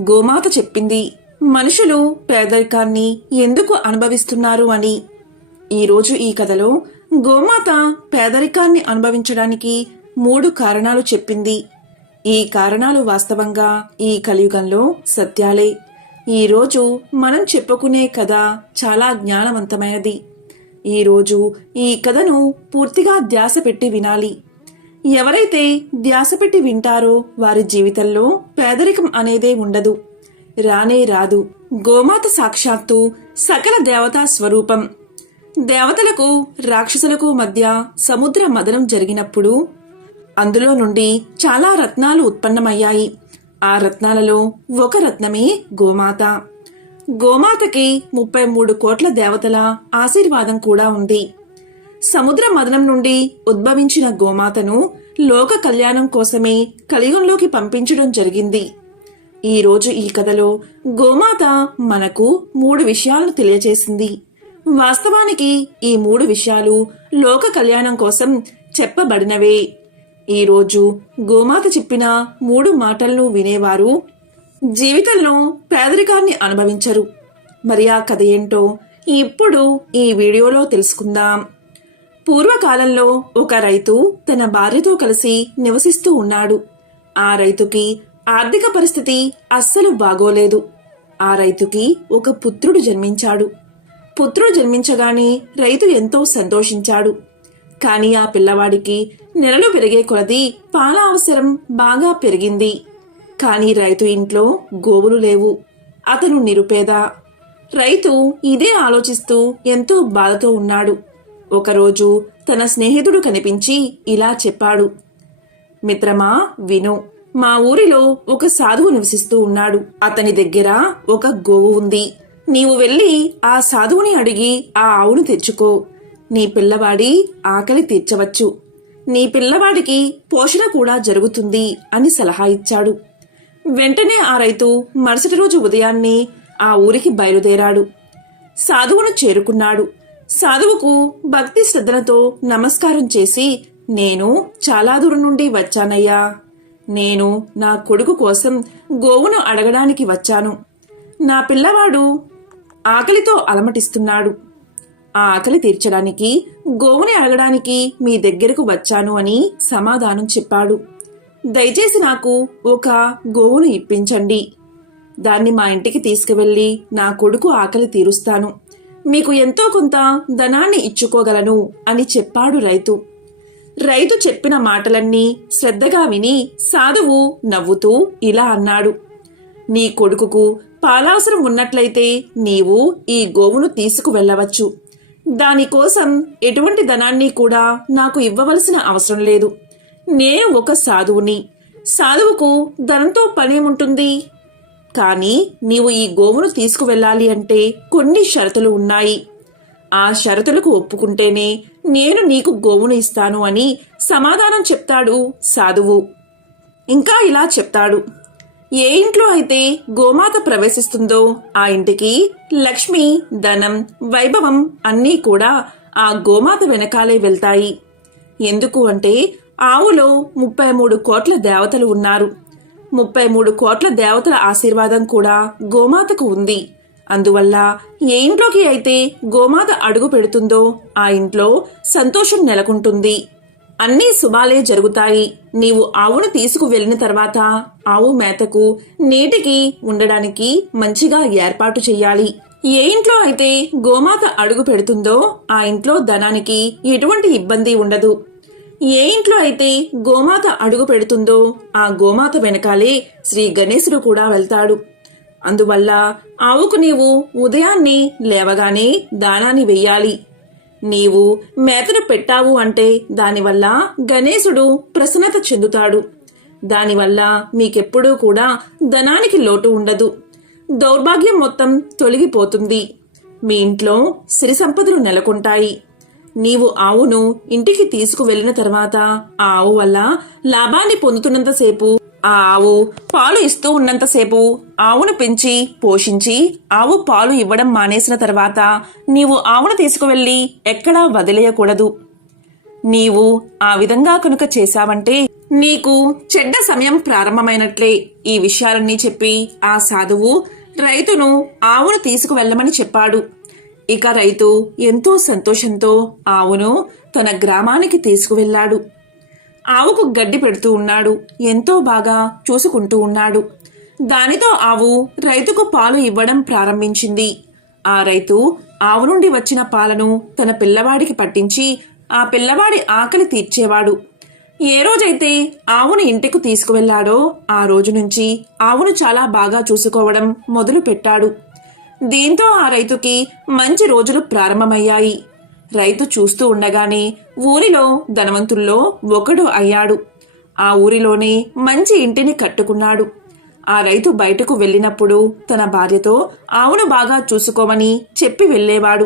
గోమాత చెప్పింది మనుషులు పేదరికాన్ని ఎందుకు అనుభవిస్తున్నారు అని? ఈరోజు ఈ కథలో గోమాత పేదరికాన్ని అనుభవించడానికి మూడు కారణాలు చెప్పింది. ఈ కారణాలు వాస్తవంగా ఈ కలియుగంలో సత్యాలే. ఈరోజు మనం చెప్పుకునే కథ చాలా జ్ఞానవంతమైనది. ఈరోజు ఈ కథను పూర్తిగా ధ్యాస పెట్టి వినాలి. ఎవరైతే ధ్యాస పెట్టి వింటారో వారి జీవితంలో పేదరికం అనేదే ఉండదు. రానే రాదు. గోమాత సాక్షాత్తు సకల దేవతా స్వరూపం. దేవతలకు రాక్షసులకు మధ్య సముద్ర మదనం జరిగినప్పుడు అందులో నుండి చాలా రత్నాలు ఉత్పన్నమయ్యాయి. ఆ రత్నాలలో ఒక రత్నమే గోమాత. గోమాతకి ముప్పై మూడు కోట్ల దేవతల ఆశీర్వాదం కూడా ఉంది. సముద్ర మదనం నుండి ఉద్భవించిన గోమాతను లోక కళ్యాణం కోసమే కలియుగంలోకి పంపించడం జరిగింది. ఈరోజు ఈ కథలో గోమాత మనకు మూడు విషయాలను తెలియజేసింది. వాస్తవానికి ఈ మూడు విషయాలు లోక కళ్యాణం కోసం చెప్పబడినవే. ఈరోజు గోమాత చెప్పిన మూడు మాటలను వినేవారు జీవితంలో పేదరికాన్ని అనుభవించరు. మరి ఆ కథ ఏంటో ఇప్పుడు ఈ వీడియోలో తెలుసుకుందాం. పూర్వకాలంలో ఒక రైతు తన భార్యతో కలిసి నివసిస్తూ ఉన్నాడు. ఆ రైతుకి ఆర్థిక పరిస్థితి అస్సలు బాగోలేదు. ఆ రైతుకి ఒక పుత్రుడు జన్మించాడు. పుత్రుడు జన్మించగానే రైతు ఎంతో సంతోషించాడు. కానీ ఆ పిల్లవాడికి నెలలు పెరిగే కొలది పాల అవసరం బాగా పెరిగింది. కానీ రైతు ఇంట్లో గోవులు లేవు. అతను నిరుపేద. రైతు ఇదే ఆలోచిస్తూ ఎంతో బాధతో ఉన్నాడు. ఒకరోజు తన స్నేహితుడు కనిపించి ఇలా చెప్పాడు. మిత్రమా విను. మా ఊరిలో ఒక సాధువు నివసిస్తూ ఉన్నాడు. అతని దగ్గర ఒక గోవు ఉంది. నీవు వెళ్ళి ఆ సాధువుని అడిగి ఆ ఆవును తెచ్చుకో. నీ పిల్లవాడి ఆకలి తీర్చవచ్చు. నీ పిల్లవాడికి పోషణ కూడా జరుగుతుంది అని సలహా ఇచ్చాడు. వెంటనే ఆ రైతు మరుసటి రోజు ఉదయాన్నే ఆ ఊరికి బయలుదేరాడు. సాధువును చేరుకున్నాడు. సాధువుకు భక్తి శ్రద్ధలతో నమస్కారం చేసి నేను చాలా దూరం నుండి వచ్చానయ్యా. నేను నా కొడుకు కోసం గోవును అడగడానికి వచ్చాను. నా పిల్లవాడు ఆకలితో అలమటిస్తున్నాడు. ఆ ఆకలి తీర్చడానికి గోవుని అడగడానికి మీ దగ్గరకు వచ్చాను అని సమాధానం చెప్పాడు. దయచేసి నాకు ఒక గోవును ఇప్పించండి. దాన్ని మా ఇంటికి తీసుకువెళ్ళి నా కొడుకు ఆకలి తీరుస్తాను. మీకు ఎంతో కొంత ధనాన్ని ఇచ్చుకోగలను అని చెప్పాడు రైతు. రైతు చెప్పిన మాటలన్నీ శ్రద్ధగా విని సాధువు నవ్వుతూ ఇలా అన్నాడు. నీ కొడుకుకు పాలావసరం ఉన్నట్లయితే నీవు ఈ గోవును తీసుకువెళ్ళవచ్చు. దానికోసం ఎటువంటి ధనాన్ని కూడా నాకు ఇవ్వవలసిన అవసరం లేదు. నేను ఒక సాధువుని. సాధువుకు ధనంతో పనేముంటుంది? కానీ నీవు ఈ గోవును తీసుకువెళ్ళాలి అంటే కొన్ని షరతులు ఉన్నాయి. ఆ షరతులకు ఒప్పుకుంటేనే నేను నీకు గోవును ఇస్తాను అని సమాధానం చెప్తాడు సాధువు. ఇంకా ఇలా చెప్తాడు. ఏ ఇంట్లో అయితే గోమాత ప్రవేశిస్తుందో ఆ ఇంటికి లక్ష్మి ధనం వైభవం అన్నీ కూడా ఆ గోమాత వెనకాలే వెళ్తాయి. ఎందుకు అంటే ఆవులో ముప్పై మూడు కోట్ల దేవతలు ఉన్నారు. ముప్పై మూడు కోట్ల దేవతల ఆశీర్వాదం కూడా గోమాతకు ఉంది. అందువల్ల ఏ ఇంట్లోకి అయితే గోమాత అడుగు పెడుతుందో ఆ ఇంట్లో సంతోషం నెలకొంటుంది. అన్నీ శుభాలే జరుగుతాయి. నీవు ఆవును తీసుకు వెళ్ళిన తర్వాత ఆవు మేతకు నీటికి ఉండడానికి మంచిగా ఏర్పాటు చేయాలి ఏ ఇంట్లో అయితే గోమాత అడుగు పెడుతుందో ఆ ఇంట్లో ధనానికి ఎటువంటి ఇబ్బంది ఉండదు. ఏ ఇంట్లో అయితే గోమాత అడుగు పెడుతుందో ఆ గోమాత వెనకాలే శ్రీ గణేశుడు కూడా వెళ్తాడు. అందువల్ల ఆవుకు నీవు ఉదయాన్నే లేవగానే దానాన్ని వెయ్యాలి. నీవు మేతను పెట్టావు అంటే దానివల్ల గణేశుడు ప్రసన్నత చెందుతాడు. దానివల్ల మీకెప్పుడూ కూడా ధనానికి లోటు ఉండదు. దౌర్భాగ్యం మొత్తం తొలగిపోతుంది. మీ ఇంట్లో సిరి సంపదలు నెలకొంటాయి. నీవు ఆవును ఇంటికి తీసుకువెళ్ళిన తర్వాత ఆ ఆవు వల్ల లాభాన్ని పొందుతున్నంతసేపు ఆ ఆవు పాలు ఇస్తూ ఉన్నంతసేపు ఆవును పెంచి పోషించి ఆవు పాలు ఇవ్వడం మానేసిన తర్వాత నీవు ఆవును తీసుకువెళ్ళి ఎక్కడా వదిలేయకూడదు. నీవు ఆ విధంగా కనుక చేశావంటే నీకు చెడ్డ సమయం ప్రారంభమైనట్లే. ఈ విషయాలన్నీ చెప్పి ఆ సాధువు రైతును ఆవును తీసుకువెళ్ళమని చెప్పాడు. ఇక రైతు ఎంతో సంతోషంతో ఆవును తన గ్రామానికి తీసుకువెళ్ళాడు. ఆవుకు గడ్డి పెడుతూ ఉన్నాడు. ఎంతో బాగా చూసుకుంటూ ఉన్నాడు. దానితో ఆవు రైతుకు పాలు ఇవ్వడం ప్రారంభించింది. ఆ రైతు ఆవు నుండి వచ్చిన పాలను తన పిల్లవాడికి పట్టించి ఆ పిల్లవాడి ఆకలి తీర్చేవాడు. ఏ రోజైతే ఆవును ఇంటికి తీసుకువెళ్ళాడో ఆ రోజు నుంచి ఆవును చాలా బాగా చూసుకోవడం మొదలు పెట్టాడు దీంతో ఆ రైతుకి మంచి రోజులు ప్రారంభమయ్యాయి. రైతు చూస్తూ ఉండగానే ఊరిలో ధనవంతుల్లో ఒకడు అయ్యాడు. ఆ ఊరిలోనే మంచి ఇంటిని కట్టుకున్నాడు. ఆ రైతు బయటకు వెళ్ళినప్పుడు తన భార్యతో ఆవును బాగా చూసుకోమని చెప్పి వెళ్ళేవాడు.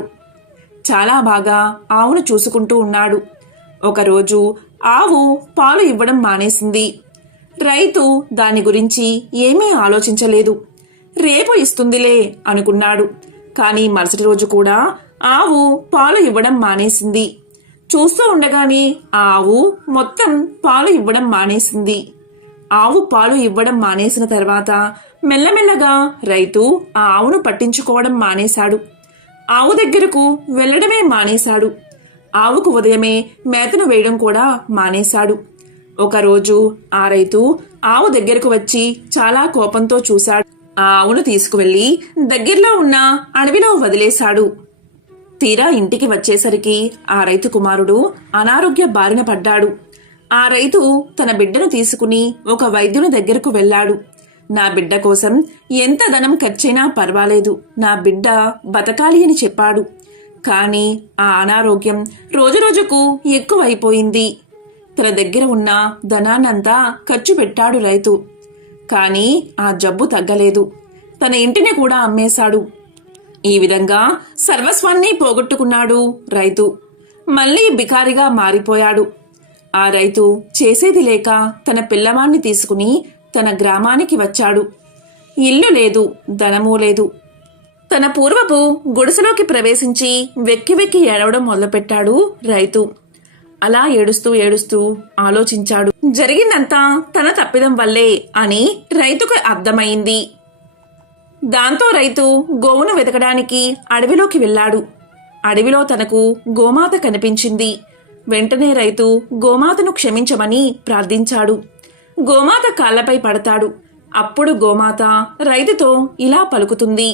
చాలా బాగా ఆవును చూసుకుంటూ ఉన్నాడు. ఒకరోజు ఆవు పాలు ఇవ్వడం మానేసింది. రైతు దాని గురించి ఏమీ ఆలోచించలేదు. రేపు ఇస్తుందిలే అనుకున్నాడు. కానీ మరుసటి రోజు కూడా ఆవు పాలు ఇవ్వడం మానేసింది. చూస్తూ ఉండగానే ఆ ఆవు మొత్తం పాలు ఇవ్వడం మానేసింది. ఆవు పాలు ఇవ్వడం మానేసిన తర్వాత మెల్లమెల్లగా రైతు ఆ ఆవును పట్టించుకోవడం మానేశాడు. ఆవు దగ్గరకు వెళ్ళడమే మానేశాడు. ఆవుకు ఉదయమే మేతను వేయడం కూడా మానేశాడు. ఒకరోజు ఆ రైతు ఆవు దగ్గరకు వచ్చి చాలా కోపంతో చూశాడు. ఆ ఆవును తీసుకువెళ్ళి దగ్గరలో ఉన్న అడవిలో వదిలేశాడు. తీరా ఇంటికి వచ్చేసరికి ఆ రైతు కుమారుడు అనారోగ్య బారిన పడ్డాడు. ఆ రైతు తన బిడ్డను తీసుకుని ఒక వైద్యుని దగ్గరకు వెళ్ళాడు. నా బిడ్డ కోసం ఎంత ధనం ఖర్చైనా పర్వాలేదు. నా బిడ్డ బతకాలి అని చెప్పాడు. కానీ ఆ అనారోగ్యం రోజురోజుకు ఎక్కువైపోయింది. తన దగ్గర ఉన్న ధనాన్నంతా ఖర్చు పెట్టాడు రైతు. కానీ ఆ జబ్బు తగ్గలేదు. తన ఇంటిని కూడా అమ్మేశాడు. ఈ విధంగా సర్వస్వాన్ని పోగొట్టుకున్నాడు రైతు. మళ్ళీ బికారిగా మారిపోయాడు. ఆ రైతు చేసేది లేక తన పిల్లవాణ్ణి తీసుకుని తన గ్రామానికి వచ్చాడు. ఇల్లు లేదు ధనమూ లేదు. తన పూర్వపు గుడిసెలోకి ప్రవేశించి వెక్కి వెక్కి ఏడవడం మొదలుపెట్టాడు రైతు. అలా ఏడుస్తూ ఏడుస్తూ ఆలోచించాడు. జరిగిందంతా తన తప్పిదం వల్లే అని రైతుకు అర్థమైంది. దాంతో రైతు గోవును వెతకడానికి అడవిలోకి వెళ్ళాడు. అడవిలో తనకు గోమాత కనిపించింది. వెంటనే రైతు గోమాతను క్షమించమని ప్రార్థించాడు. గోమాత కాళ్ళపై పడతాడు. అప్పుడు గోమాత రైతుతో ఇలా పలుకుతుంది.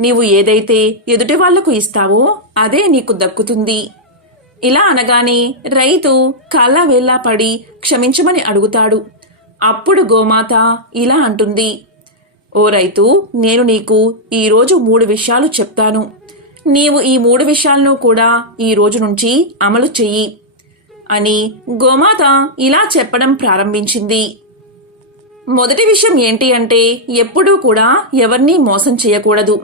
నీవు ఏదైతే ఎదుటి వాళ్ళకు ఇస్తావో అదే నీకు దక్కుతుంది. ఇలా అనగానే రైతు కాళ్ళ వేళ్ళ పడి క్షమించమని అడుగుతాడు. అప్పుడు గోమాత ఇలా అంటుంది. ఓ రైతు నేను నీకు ఈరోజు మూడు విషయాలు చెప్తాను. నీవు ఈ మూడు విషయాలను కూడా ఈ రోజు నుంచి అమలు చెయ్యి అని గోమాత ఇలా చెప్పడం ప్రారంభించింది. మొదటి విషయం ఏంటి అంటే ఎప్పుడూ కూడా ఎవరిని మోసం చేయకూడదు.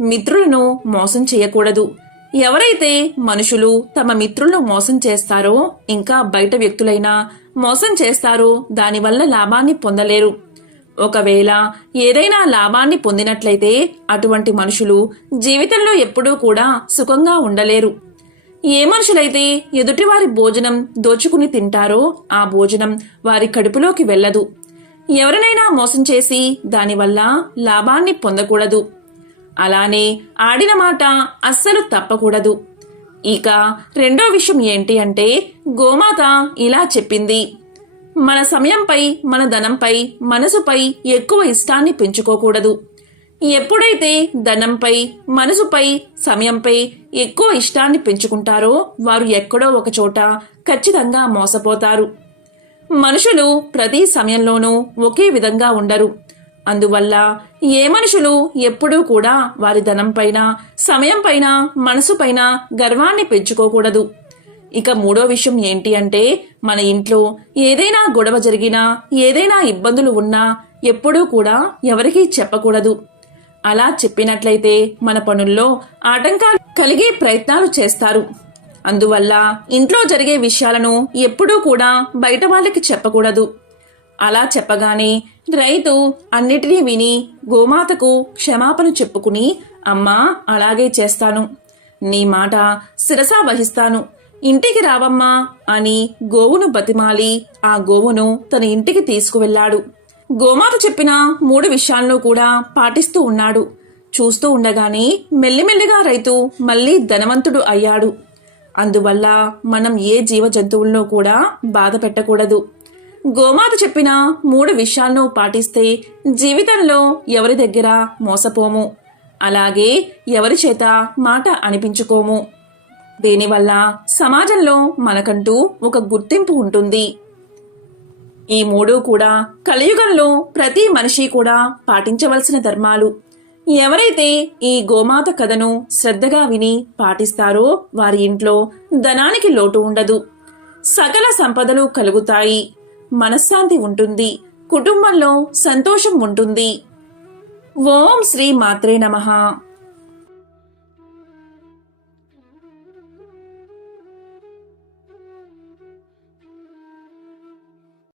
మిత్రులను మోసం చేయకూడదు. ఎవరైతే మనుషులు తమ మిత్రులను మోసం చేస్తారో ఇంకా బయట వ్యక్తులైనా మోసం చేస్తారో దానివల్ల లాభాన్ని పొందలేరు. ఒకవేళ ఏదైనా లాభాన్ని పొందినట్లయితే అటువంటి మనుషులు జీవితంలో ఎప్పుడూ కూడా సుఖంగా ఉండలేరు. ఏ మనుషులైతే ఎదుటివారి భోజనం దోచుకుని తింటారో ఆ భోజనం వారి కడుపులోకి వెళ్ళదు. ఎవరినైనా మోసం చేసి దానివల్ల లాభాన్ని పొందకూడదు. అలానే ఆడిన మాట అస్సలు తప్పకూడదు. ఇక రెండో విషయం ఏంటి అంటే గోమాత ఇలా చెప్పింది. మన సమయంపై మన ధనంపై మనసుపై ఎక్కువ ఇష్టాన్ని పెంచుకోకూడదు. ఎప్పుడైతే ధనంపై మనసుపై సమయంపై ఎక్కువ ఇష్టాన్ని పెంచుకుంటారో వారు ఎక్కడో ఒక చోట ఖచ్చితంగా మోసపోతారు. మనుషులు ప్రతి సమయంలోనూ ఒకే విధంగా ఉండరు. అందువల్ల ఏ మనుషులు ఎప్పుడూ కూడా వారి ధనంపైన సమయంపైన మనసుపైన గర్వాన్ని పెంచుకోకూడదు. ఇక మూడో విషయం ఏంటి అంటే మన ఇంట్లో ఏదైనా గొడవ జరిగినా ఏదైనా ఇబ్బందులు ఉన్నా ఎప్పుడూ కూడా ఎవరికీ చెప్పకూడదు. అలా చెప్పినట్లయితే మన పనుల్లో ఆటంకాలు కలిగే ప్రయత్నాలు చేస్తారు. అందువల్ల ఇంట్లో జరిగే విషయాలను ఎప్పుడూ కూడా బయట వాళ్ళకి చెప్పకూడదు. అలా చెప్పగానే రైతు అన్నిటినీ విని గోమాతకు క్షమాపణ చెప్పుకుని అమ్మా అలాగే చేస్తాను. నీ మాట శిరసా వహిస్తాను. ఇంటికి రావమ్మా అని గోవును బతిమాలి ఆ గోవును తన ఇంటికి తీసుకువెళ్ళాడు. గోమాత చెప్పిన మూడు విషయాలను కూడా పాటిస్తూ ఉన్నాడు. చూస్తూ ఉండగానే మెల్లిమెల్లిగా రైతు మళ్ళీ ధనవంతుడు అయ్యాడు. అందువల్ల మనం ఏ జీవ జంతువులను కూడా బాధ పెట్టకూడదు. గోమాత చెప్పిన మూడు విషయాలను పాటిస్తే జీవితంలో ఎవరి దగ్గర మోసపోము. అలాగే ఎవరి చేత మాట అనిపించుకోము. దీనివల్ల సమాజంలో మనకంటూ ఒక గుర్తింపు ఉంటుంది. ఈ మూడు కూడా కలియుగంలో ప్రతి మనిషి కూడా పాటించవలసిన ధర్మాలు. ఎవరైతే ఈ గోమాత కథను శ్రద్ధగా విని పాటిస్తారో వారి ఇంట్లో ధనానికి లోటు ఉండదు. సకల సంపదలు కలుగుతాయి. మనశ్శాంతి ఉంటుంది. కుటుంబంలో సంతోషం ఉంటుంది. ఓం శ్రీ మాత్రే నమః.